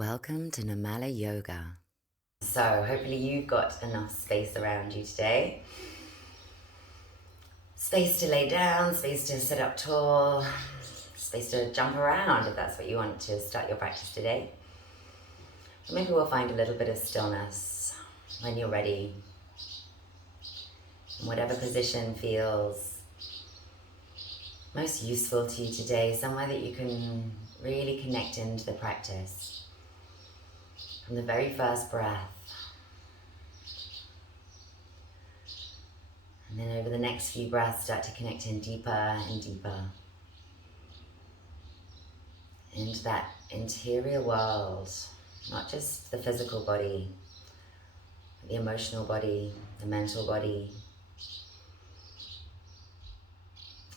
Welcome to Namala Yoga. So hopefully you've got enough space around you today. Space to lay down, space to sit up tall, space to jump around if that's what you want to start your practice today. Or maybe we'll find a little bit of stillness when you're ready. In whatever position feels most useful to you today, somewhere that you can really connect into the practice. From the very first breath, and then over the next few breaths, start to connect in deeper and deeper into that interior world, not just the physical body, but the emotional body, the mental body,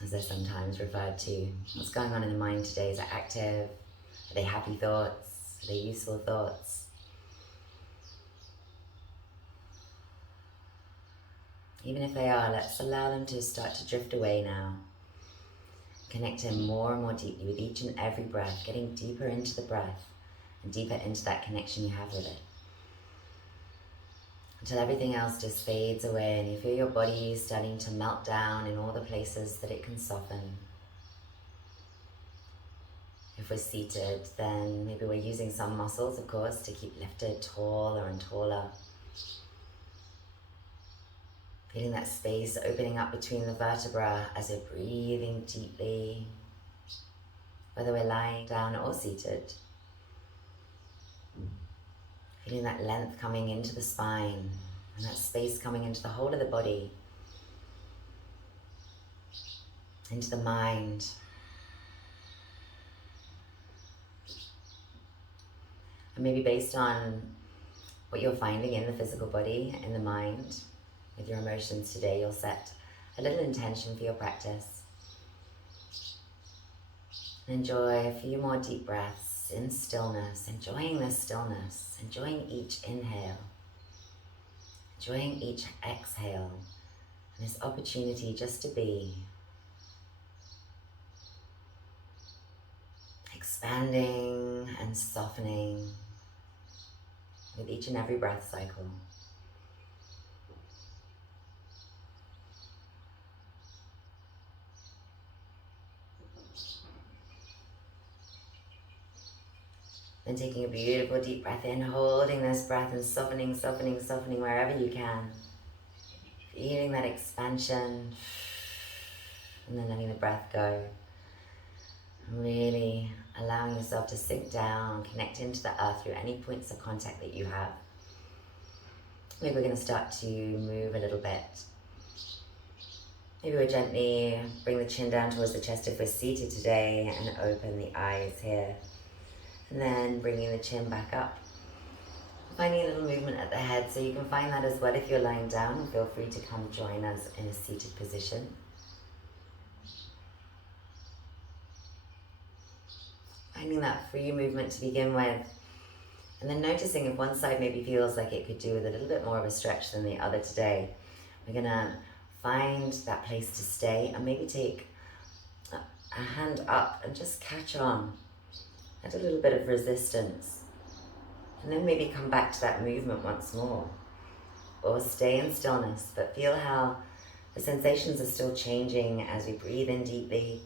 as they're sometimes referred to. What's going on in the mind today? Is it active? Are they happy thoughts? Are they useful thoughts? Even if they are, let's allow them to start to drift away now. Connect in more and more deeply with each and every breath, getting deeper into the breath and deeper into that connection you have with it. Until everything else just fades away and you feel your body starting to melt down in all the places that it can soften. If we're seated, then maybe we're using some muscles, of course, to keep lifted taller and taller. Feeling that space opening up between the vertebrae as we're breathing deeply, whether we're lying down or seated. Feeling that length coming into the spine and that space coming into the whole of the body, into the mind. And maybe based on what you're finding in the physical body, in the mind, with your emotions today, you'll set a little intention for your practice. Enjoy a few more deep breaths in stillness, enjoying this stillness, enjoying each inhale, enjoying each exhale, and this opportunity just to be. Expanding and softening with each and every breath cycle. Then taking a beautiful deep breath in, holding this breath and softening, softening, softening wherever you can. Feeling that expansion, and then letting the breath go. Really allowing yourself to sink down, connect into the earth through any points of contact that you have. Maybe we're going to start to move a little bit. Maybe we'll gently bring the chin down towards the chest if we're seated today and open the eyes here. And then bringing the chin back up. Finding a little movement at the head, so you can find that as well if you're lying down, and feel free to come join us in a seated position. Finding that free movement to begin with, and then noticing if one side maybe feels like it could do with a little bit more of a stretch than the other today. We're gonna find that place to stay and maybe take a hand up and just catch on. Add a little bit of resistance, and then maybe come back to that movement once more, or stay in stillness, but feel how the sensations are still changing as we breathe in deeply.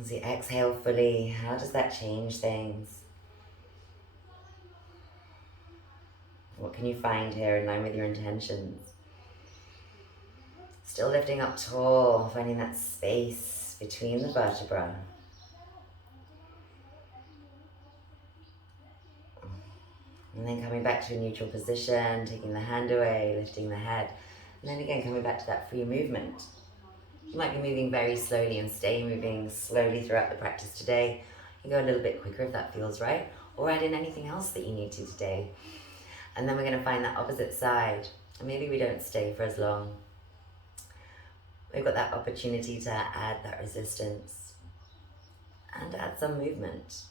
As we exhale fully, how does that change things? What can you find here in line with your intentions? Still lifting up tall, finding that space between the vertebrae. And then coming back to a neutral position, taking the hand away, lifting the head. And then again, coming back to that free movement. You might be moving very slowly and stay moving slowly throughout the practice today. You can go a little bit quicker if that feels right, or add in anything else that you need to today. And then we're going to find that opposite side. And maybe we don't stay for as long. We've got that opportunity to add that resistance and add some movement.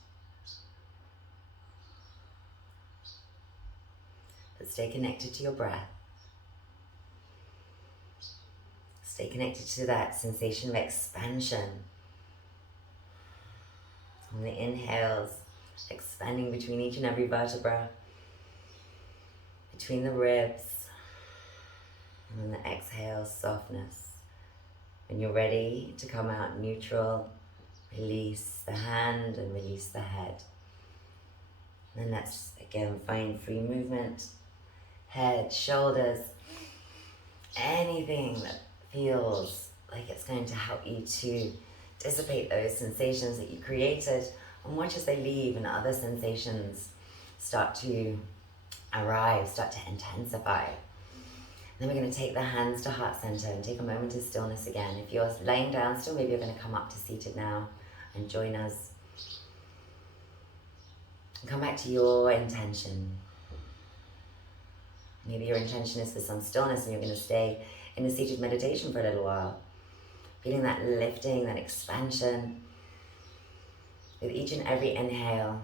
But stay connected to your breath. Stay connected to that sensation of expansion. On the inhales, expanding between each and every vertebra, between the ribs. And then the exhale, softness. When you're ready to come out neutral, release the hand and release the head. And then let's again find free movement. Head, shoulders, anything that feels like it's going to help you to dissipate those sensations that you created, and watch as they leave and other sensations start to arrive, start to intensify. Then we're going to take the hands to heart center and take a moment of stillness again. If you're laying down still, maybe you're going to come up to seated now and join us. And come back to your intention. Maybe your intention is for some stillness and you're going to stay in a seated meditation for a little while. Feeling that lifting, that expansion with each and every inhale.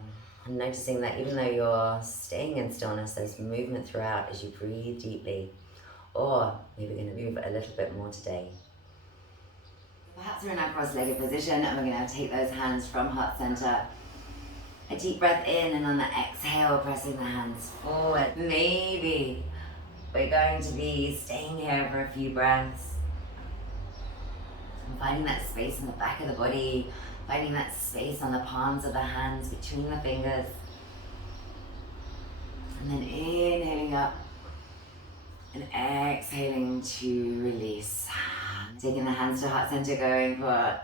And noticing that even though you're staying in stillness, there's movement throughout as you breathe deeply. Or maybe we're going to move a little bit more today. Perhaps we're in our cross-legged position and we're going to take those hands from heart center. A deep breath in, and on the exhale, pressing the hands forward. Maybe we're going to be staying here for a few breaths. And finding that space in the back of the body, finding that space on the palms of the hands, between the fingers. And then inhaling up. And exhaling to release. Taking the hands to heart center, going for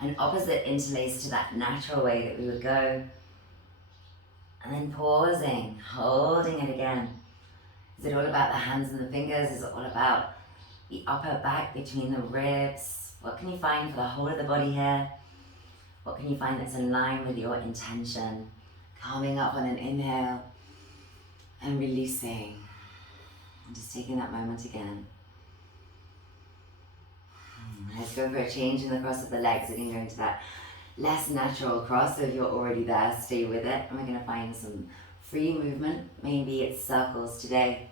an opposite interlace to that natural way that we would go. And then pausing, holding it again. Is it all about the hands and the fingers? Is it all about the upper back between the ribs? What can you find for the whole of the body here? What can you find that's in line with your intention? Coming up on an inhale and releasing. And just taking that moment again. Let's go for a change in the cross of the legs. We're going to go into that less natural cross. So if you're already there, stay with it. And we're going to find some free movement. Maybe it's circles today.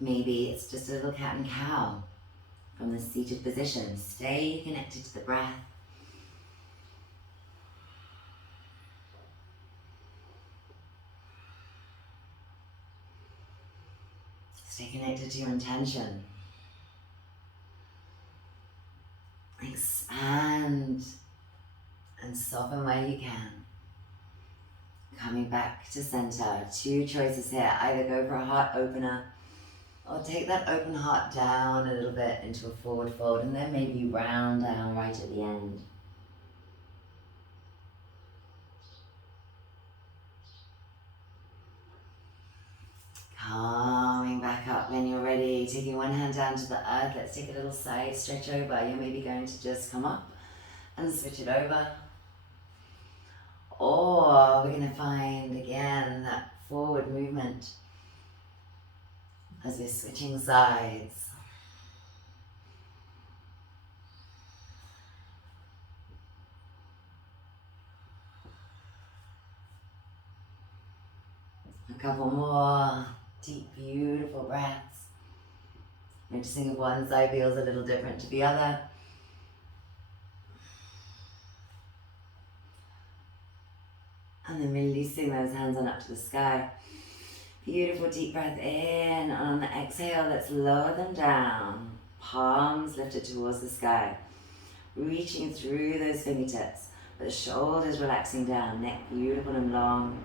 Maybe it's just a little cat and cow from the seated position. Stay connected to the breath. Stay connected to your intention. Expand and soften where you can. Coming back to center. Two choices here. Either go for a heart opener or take that open heart down a little bit into a forward fold, and then maybe round down right at the end. Coming back up when you're ready, taking one hand down to the earth. Let's take a little side stretch over. You're maybe going to just come up and switch it over. Or we're going to find again that forward movement as we're switching sides. A couple more deep, beautiful breaths. Noticing if one side feels a little different to the other. And then releasing those hands on up to the sky. Beautiful deep breath in. On the exhale, let's lower them down. Palms lifted towards the sky. Reaching through those fingertips. The shoulders relaxing down. Neck beautiful and long.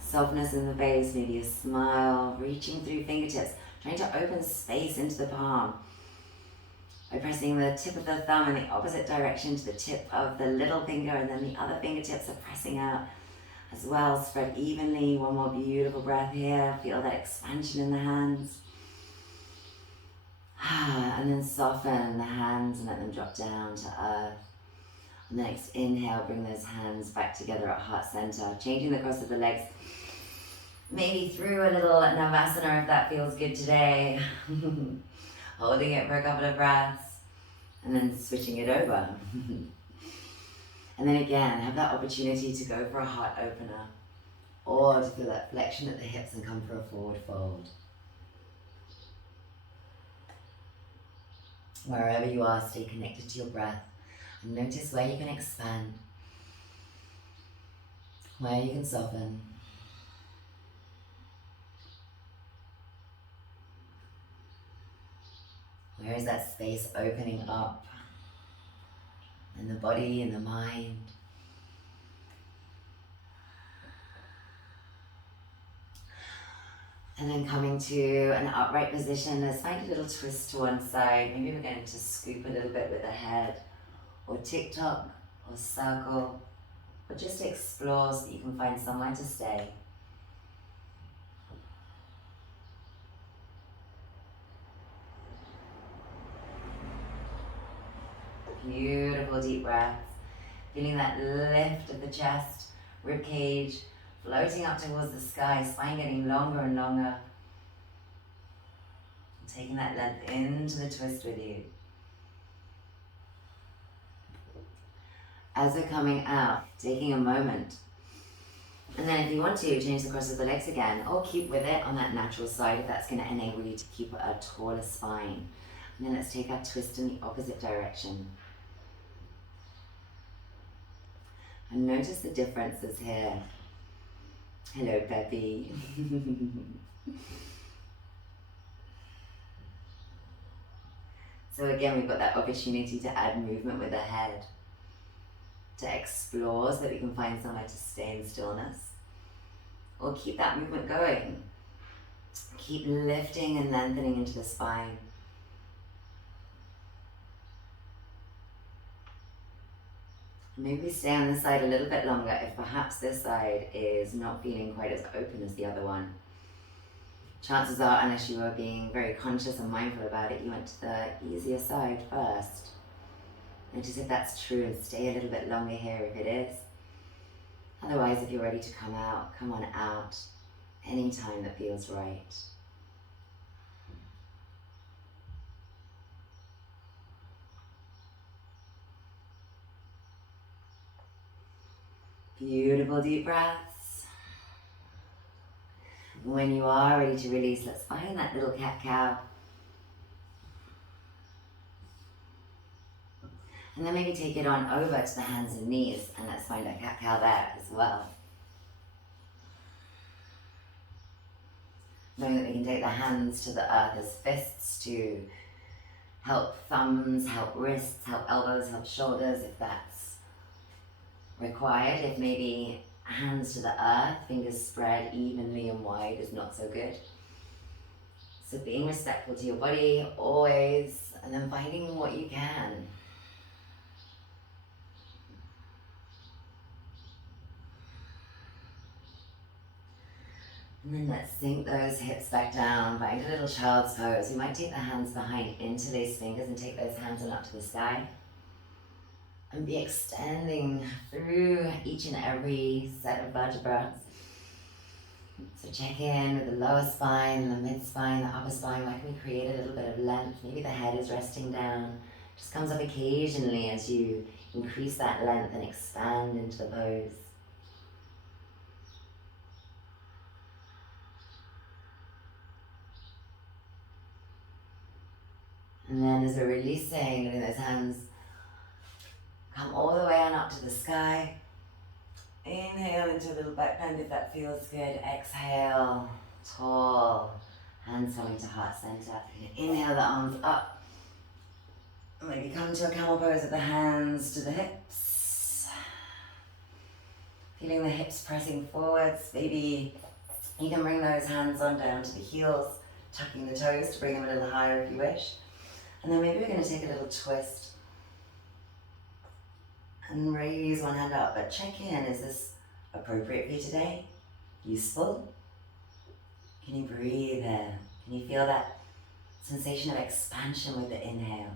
Softness in the face, maybe a smile. Reaching through fingertips. Trying to open space into the palm. By pressing the tip of the thumb in the opposite direction to the tip of the little finger, and then the other fingertips are pressing out as well. Spread evenly. One more beautiful breath here. Feel that expansion in the hands. And then soften the hands and let them drop down to earth. On the next inhale, bring those hands back together at heart center. Changing the cross of the legs. Maybe through a little Savasana if that feels good today. Holding it for a couple of breaths. And then switching it over. And then again, have that opportunity to go for a heart opener. Or to feel that flexion at the hips and come for a forward fold. Wherever you are, stay connected to your breath. And notice where you can expand. where you can soften. Where is that space opening up in the body, in the mind? And then coming to an upright position, let's find a little twist to one side. Maybe we're going to scoop a little bit with the head, or tick-tock, or circle, or just explore so that you can find somewhere to stay. Beautiful deep breaths. Feeling that lift of the chest, rib cage, floating up towards the sky, spine getting longer and longer. Taking that length into the twist with you. As we're coming out, taking a moment. And then if you want to, change the cross of the legs again, or keep with it on that natural side if that's going to enable you to keep a taller spine. And then let's take our twist in the opposite direction. And notice the differences here. Hello, Peppy. So again, we've got that opportunity to add movement with the head, to explore so that we can find somewhere to stay in stillness, or keep that movement going. Keep lifting and lengthening into the spine. Maybe stay on this side a little bit longer if perhaps this side is not feeling quite as open as the other one. Chances are, unless you are being very conscious and mindful about it, you went to the easier side first. Notice if that's true and stay a little bit longer here if it is. Otherwise, if you're ready to come out, come on out anytime that feels right. Beautiful deep breaths. When you are ready to release, let's find that little cat-cow. And then maybe take it on over to the hands and knees, and let's find a cat-cow there as well. Knowing that we can take the hands to the earth as fists to help thumbs, help wrists, help elbows, help shoulders if that's required. If maybe hands to the earth, fingers spread evenly and wide is not so good. So being respectful to your body always, and then finding what you can. And then let's sink those hips back down, find a little child's pose. We might take the hands behind interlace fingers and take those hands on up to the sky. And be extending through each and every set of vertebrae. So check in with the lower spine, the mid spine, the upper spine. Where can we create a little bit of length? Maybe the head is resting down. Just comes up occasionally as you increase that length and expand into the pose. And then as we're releasing, letting those hands come all the way on up to the sky. Inhale into a little back bend if that feels good. Exhale, tall, hands coming to heart center. Inhale the arms up. Maybe come to a camel pose with the hands to the hips. Feeling the hips pressing forwards. Maybe you can bring those hands on down to the heels, tucking the toes to bring them a little higher if you wish. And then maybe we're going to take a little twist and raise one hand up, but check in, is this appropriate for you today? Useful? Can you breathe in? Can you feel that sensation of expansion with the inhale?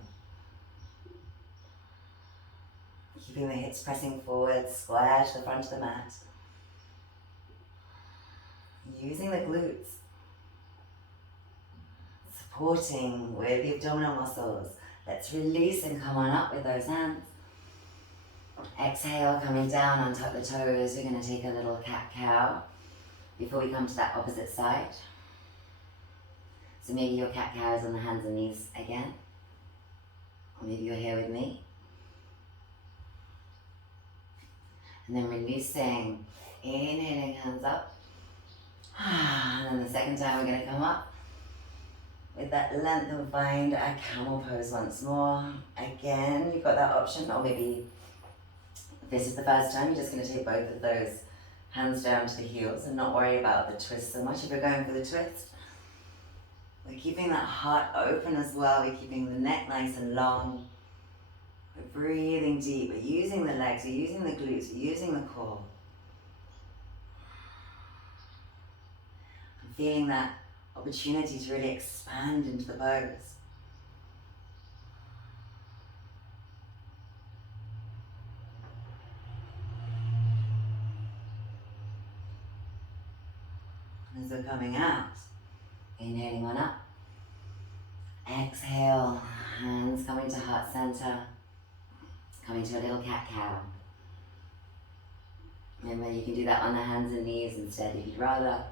Keeping the hips pressing forward, square to the front of the mat. Using the glutes. Supporting with the abdominal muscles. Let's release and come on up with those hands. Exhale, coming down on top of the toes. We're going to take a little cat-cow before we come to that opposite side. So maybe your cat-cow is on the hands and knees again. Or maybe you're here with me. And then releasing, Inhaling, hands up. And then the second time we're going to come up with that length and find a camel pose once more. Again, you've got that option, or maybe if this is the first time, you're just going to take both of those hands down to the heels and not worry about the twist so much. If you're going for the twist, we're keeping that heart open as well. We're keeping the neck nice and long. We're breathing deep. We're using the legs, we're using the glutes, we're using the core. I'm feeling that opportunity to really expand into the pose. As we're coming out, inhaling on up. Exhale, hands coming to heart center, coming to a little cat-cow. Remember, you can do that on the hands and knees instead if you'd rather.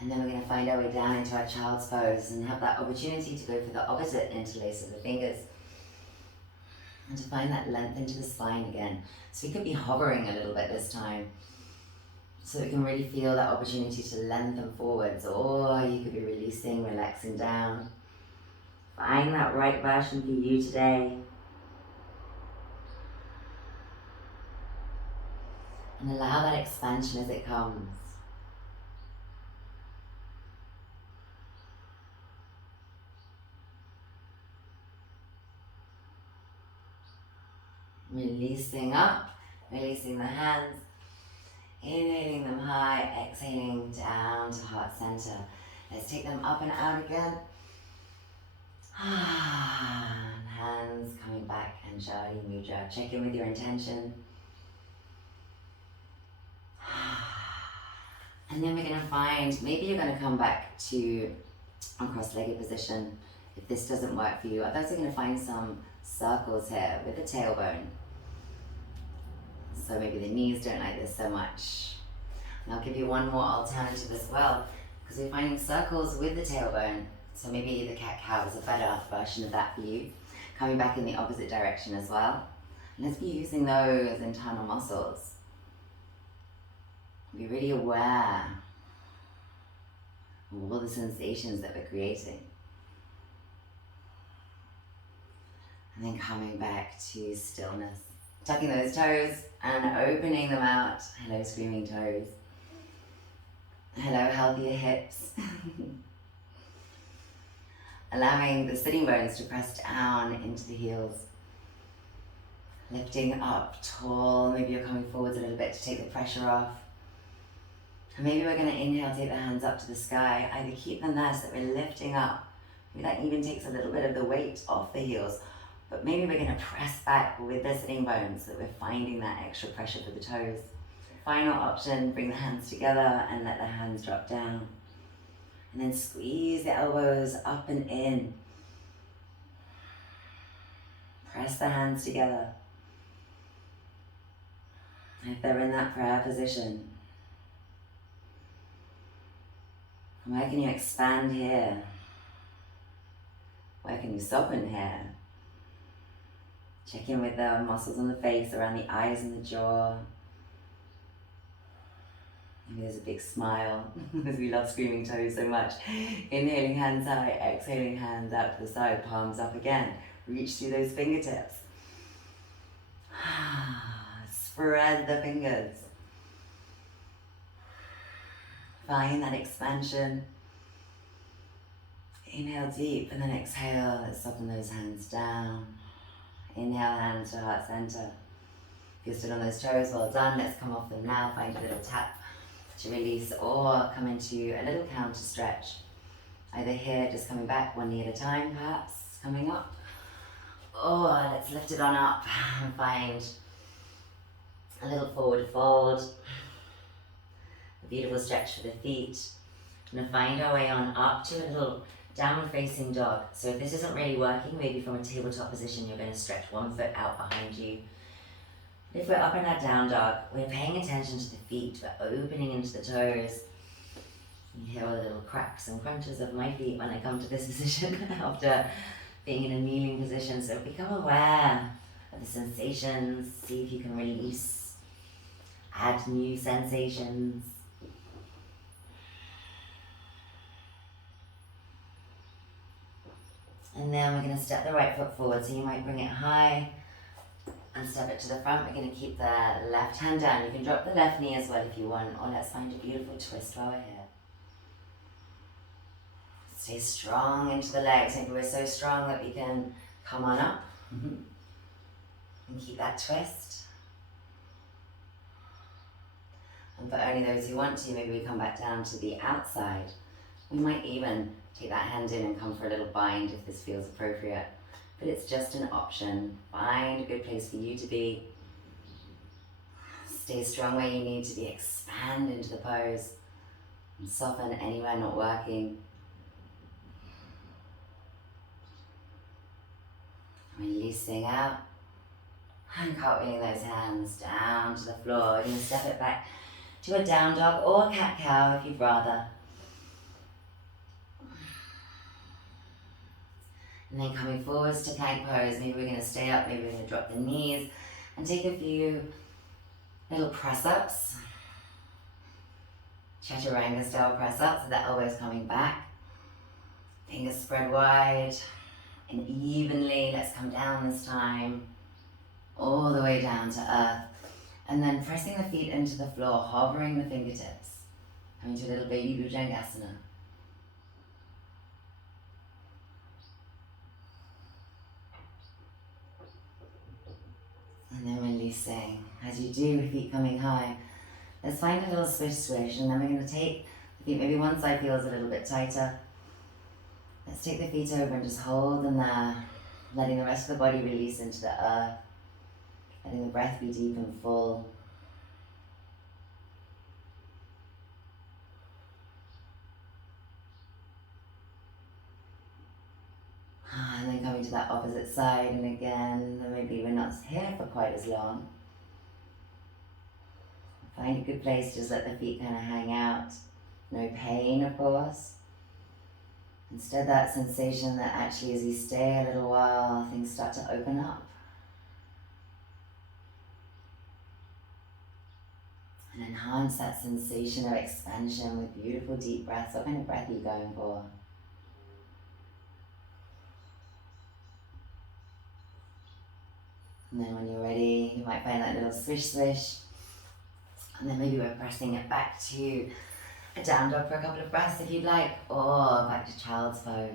And then we're going to find our way down into our child's pose and have that opportunity to go for the opposite interlace of the fingers. And to find that length into the spine again. So we could be hovering a little bit this time. So we can really feel that opportunity to lengthen forwards, or you could be releasing, relaxing down. Find that right version for you today. And allow that expansion as it comes. Releasing up, releasing the hands. Inhaling them high, exhaling down to heart center. Let's take them up and out again. And hands coming back, Anjali Mudra. Check in with your intention. And then we're going to find, maybe you're going to come back to a cross-legged position if this doesn't work for you. Otherwise, we're going to find some circles here with the tailbone. So maybe the knees don't like this so much. And I'll give you one more alternative as well, because we're finding circles with the tailbone. So maybe the cat-cow is a better version of that for you. Coming back in the opposite direction as well. And let's be using those internal muscles. Be really aware of all the sensations that we're creating. And then coming back to stillness. Tucking those toes and opening them out. Hello, screaming toes. Hello, healthier hips. Allowing the sitting bones to press down into the heels. Lifting up tall. Maybe you're coming forwards a little bit to take the pressure off. And maybe we're going to inhale, take the hands up to the sky. Either keep them there so that we're lifting up. Maybe that even takes a little bit of the weight off the heels. But maybe we're going to press back with the sitting bones so that we're finding that extra pressure for the toes. Final option, bring the hands together and let the hands drop down. And then squeeze the elbows up and in. Press the hands together. If they're in that prayer position. And where can you expand here? Where can you soften here? Check in with the muscles on the face, around the eyes and the jaw. Maybe there's a big smile, because we love screaming toes so much. Inhaling hands high, exhaling hands out to the side, palms up again. Reach through those fingertips. Spread the fingers. Find that expansion. Inhale deep and then exhale. Let's soften those hands down. Inhale, hands to heart center. If you're still on those toes, well done. Let's come off them now. Find a little tap to release, or come into a little counter stretch. Either here, just coming back, one knee at a time, perhaps, coming up. Or let's lift it on up and find a little forward fold. A beautiful stretch for the feet. We're gonna find our way on up to a little downward facing dog. So if this isn't really working, maybe from a tabletop position, you're going to stretch one foot out behind you. If we're up in our down dog, we're paying attention to the feet. We're opening into the toes. You hear all the little cracks and crunches of my feet when I come to this position after being in a kneeling position. So become aware of the sensations. See if you can release, add new sensations. And then we're going to step the right foot forward, so you might bring it high and step it to the front. We're going to keep the left hand down. You can drop the left knee as well if you want, or let's find a beautiful twist while we're here. Stay strong into the legs. Maybe we're so strong that we can come on up and keep that twist. And for only those who want to, maybe we come back down to the outside. We might even take that hand in and come for a little bind if this feels appropriate. But it's just an option. Find a good place for you to be. Stay strong where you need to be. Expand into the pose and soften anywhere not working. Releasing out and cartwheeling those hands down to the floor. You're going to step it back to a down dog or a cat-cow if you'd rather. And then coming forwards to plank pose. Maybe we're going to stay up, maybe we're going to drop the knees and take a few little press-ups. Chaturanga style press-ups, so the elbows coming back. Fingers spread wide. And evenly, let's come down this time, all the way down to earth. And then pressing the feet into the floor, hovering the fingertips, coming to a little baby Bhujangasana. And then releasing. As you do, feet coming high. Let's find a little swish swish, and then we're going to take the feet, maybe one side feels a little bit tighter. Let's take the feet over and just hold them there, letting the rest of the body release into the earth, letting the breath be deep and full. And then coming to that opposite side, and again, maybe we're not here for quite as long. Find a good place, just let the feet kind of hang out. No pain, of course. Instead, that sensation that actually as you stay a little while, things start to open up. And enhance that sensation of expansion with beautiful deep breaths. What kind of breath are you going for? And then when you're ready, you might find that little swish swish. And then maybe we're pressing it back to a down dog for a couple of breaths if you'd like, or back to child's pose.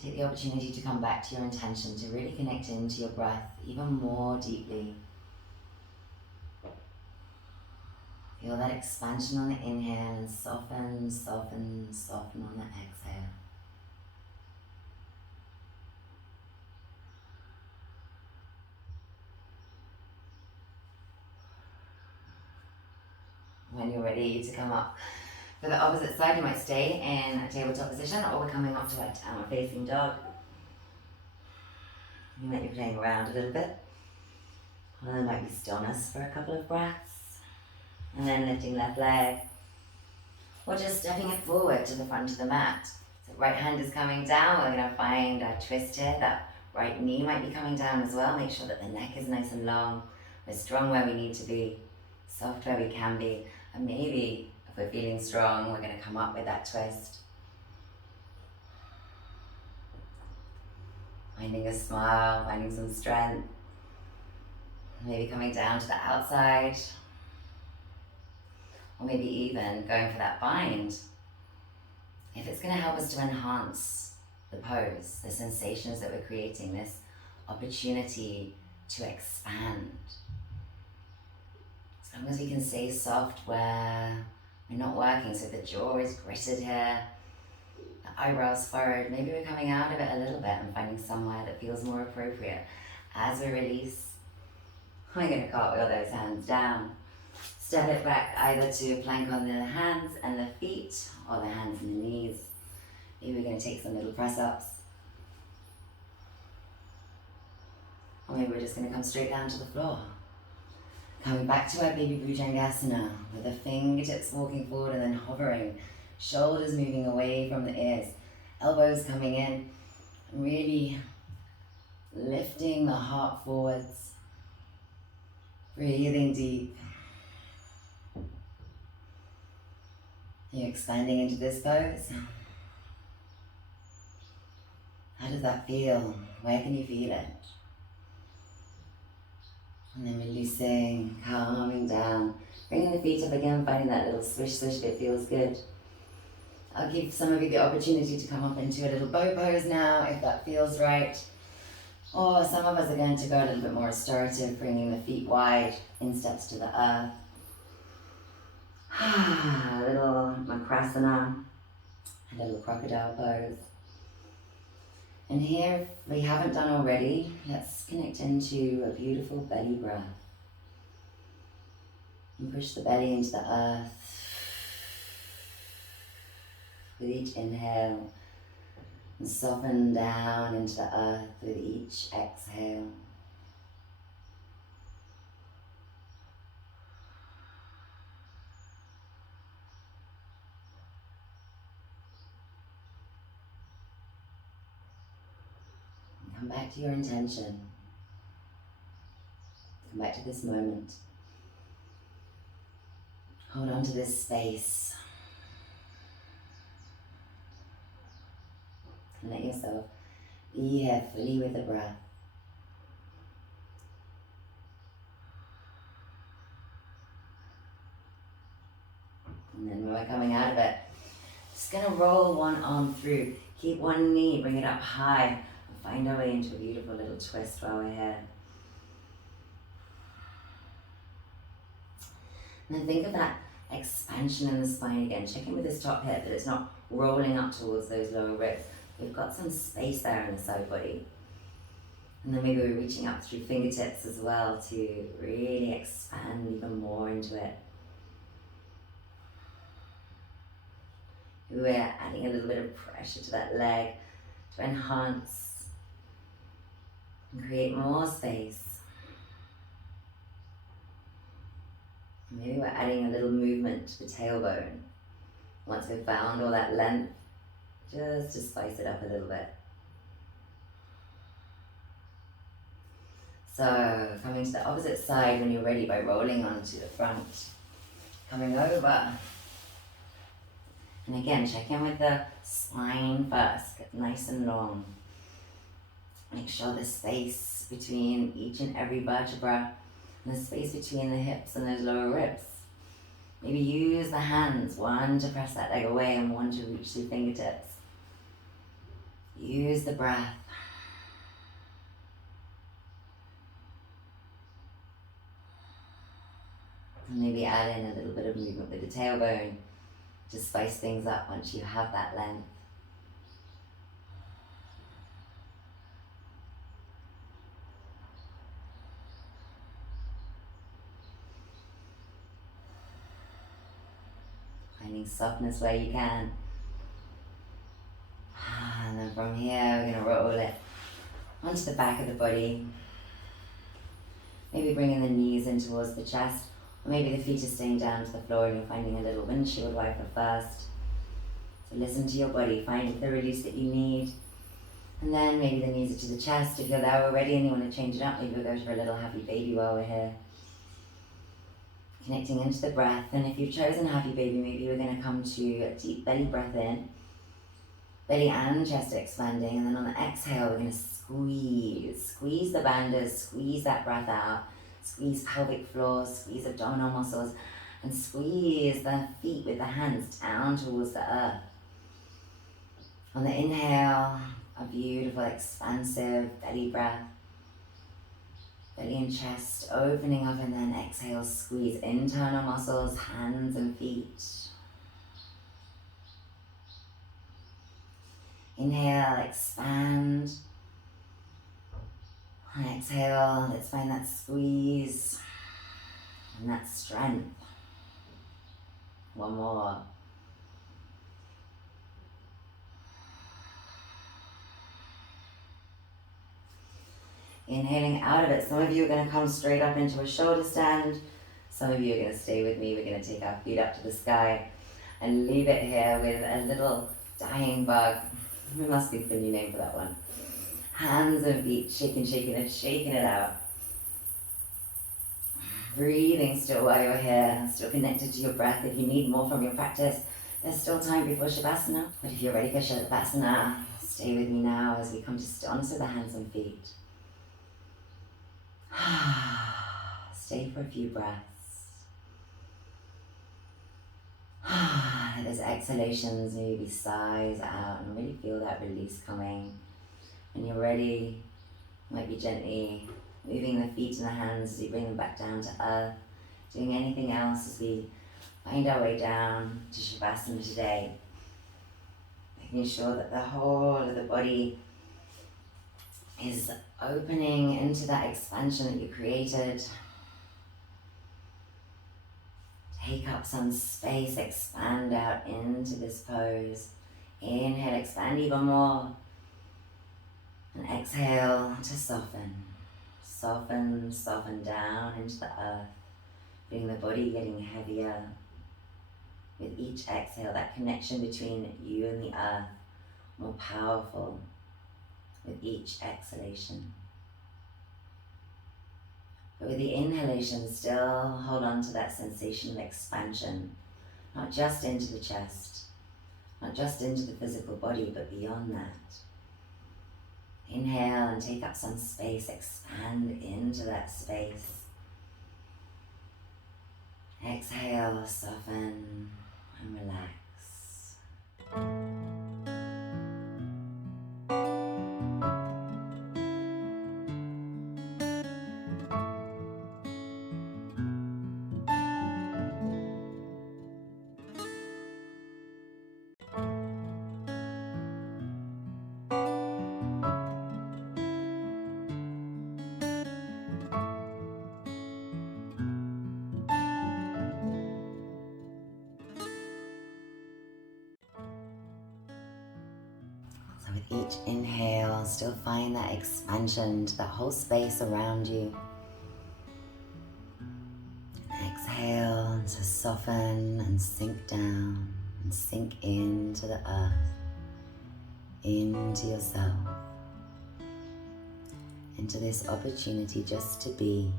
Take the opportunity to come back to your intention, to really connect into your breath even more deeply. Feel that expansion on the inhale and soften, soften, soften on the exhale. When you're ready to come up for the opposite side, you might stay in a tabletop position, or we're coming up to a downward facing dog. You might be playing around a little bit. Or there might be stillness for a couple of breaths. And then lifting left leg. Or just stepping it forward to the front of the mat. So right hand is coming down. We're going to find a twist here. That right knee might be coming down as well. Make sure that the neck is nice and long. We're strong where we need to be. Soft where we can be. And maybe if we're feeling strong, we're going to come up with that twist. Finding a smile, finding some strength. Maybe coming down to the outside. Or maybe even going for that bind. If it's going to help us to enhance the pose, the sensations that we're creating, this opportunity to expand. As long as we can stay soft where we're not working, so the jaw is gritted here, the eyebrows furrowed, maybe we're coming out of it a little bit and finding somewhere that feels more appropriate. As we release, we're going to cartwheel those hands down. Step it back either to a plank on the hands and the feet, or the hands and the knees. Maybe we're going to take some little press-ups. Or maybe we're just going to come straight down to the floor. Coming back to our baby Bhujangasana with the fingertips walking forward and then hovering Shoulders moving away from the ears. Elbows coming in. Really lifting the heart forwards. Breathing deep. You're expanding into this pose. How does that feel? Where can you feel it? And then releasing, calming down. Bringing the feet up again, finding that little swish swish if it feels good. I'll give some of you the opportunity to come up into a little bow pose now if that feels right. Or some of us are going to go a little bit more restorative, bringing the feet wide, insteps to the earth. A little makrasana, a little crocodile pose. And here, if we haven't done already, let's connect into a beautiful belly breath. And push the belly into the earth with each inhale. And soften down into the earth with each exhale. Come back to your intention. Come back to this moment. Hold on to this space. And let yourself be here fully with the breath. And then when we're coming out of it, just gonna roll one arm through. Keep one knee, bring it up high. Find our way into a beautiful little twist while we're here. And then think of that expansion in the spine again. Check in with this top hip that it's not rolling up towards those lower ribs. We've got some space there in the side body. And then maybe we're reaching up through fingertips as well to really expand even more into it. We're adding a little bit of pressure to that leg to enhance and create more space. Maybe we're adding a little movement to the tailbone. Once we've found all that length, just to spice it up a little bit. So, coming to the opposite side when you're ready by rolling onto the front. Coming over. And again, check in with the spine first. Get nice and long. Make sure the space between each and every vertebra and the space between the hips and those lower ribs. Maybe use the hands, one to press that leg away and one to reach through fingertips. Use the breath. And maybe add in a little bit of movement with the tailbone to spice things up once you have that length. Finding softness where you can. And then from here, we're going to roll it onto the back of the body. Maybe bringing the knees in towards the chest. Or maybe the feet are staying down to the floor and you're finding a little windshield wiper first. So listen to your body, find the release that you need. And then maybe the knees are to the chest. If you're there already and you want to change it up, maybe we'll go for a little happy baby while we're here. Connecting into the breath. And if you've chosen happy baby, maybe we're going to come to a deep belly breath in. Belly and chest expanding. And then on the exhale, we're going to squeeze. Squeeze the bandhas, squeeze that breath out. Squeeze pelvic floor, squeeze abdominal muscles. And squeeze the feet with the hands down towards the earth. On the inhale, a beautiful expansive belly breath. Belly and chest opening up, and then exhale, squeeze internal muscles, hands and feet. Inhale, expand. And exhale, let's find that squeeze and that strength. One more. Inhaling out of it. Some of you are going to come straight up into a shoulder stand. Some of you are going to stay with me. We're going to take our feet up to the sky. and leave it here with a little dying bug. We must be the new name for that one. Hands and feet shaking, shaking it, shaking it out. Breathing still while you're here, still connected to your breath. If you need more from your practice, there's still time before Shavasana. But if you're ready for Shavasana, stay with me now as we come to stance with the hands and feet. Stay for a few breaths. Let those exhalations maybe sighs out and really feel that release coming. When you're ready, you might be gently moving the feet and the hands as you bring them back down to earth. Doing anything else as we find our way down to Shavasana today. Making sure that the whole of the body is opening into that expansion that you created. Take up some space, expand out into this pose. Inhale, expand even more. And exhale to soften. Soften, soften down into the earth. Feeling the body getting heavier. With each exhale, that connection between you and the earth more powerful with each exhalation. But with the inhalation, still hold on to that sensation of expansion, not just into the chest, not just into the physical body, but beyond that. Inhale and take up some space, expand into that space. Exhale, soften and relax. So with each inhale, still find that expansion to that whole space around you. Exhale to soften and sink down and sink into the earth, into yourself, into this opportunity just to be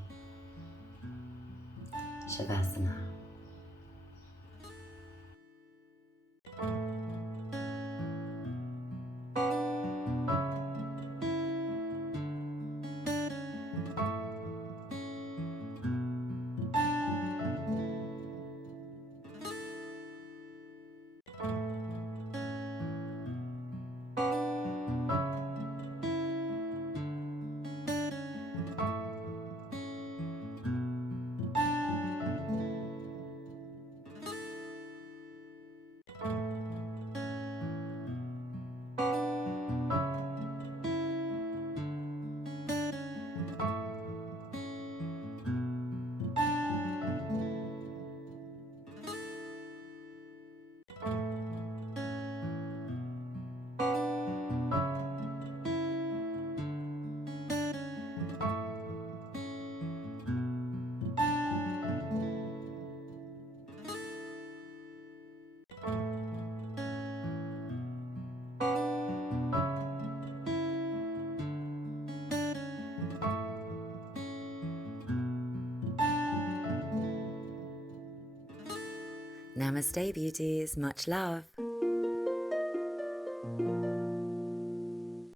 Shavasana. Namaste, beauties. Much love.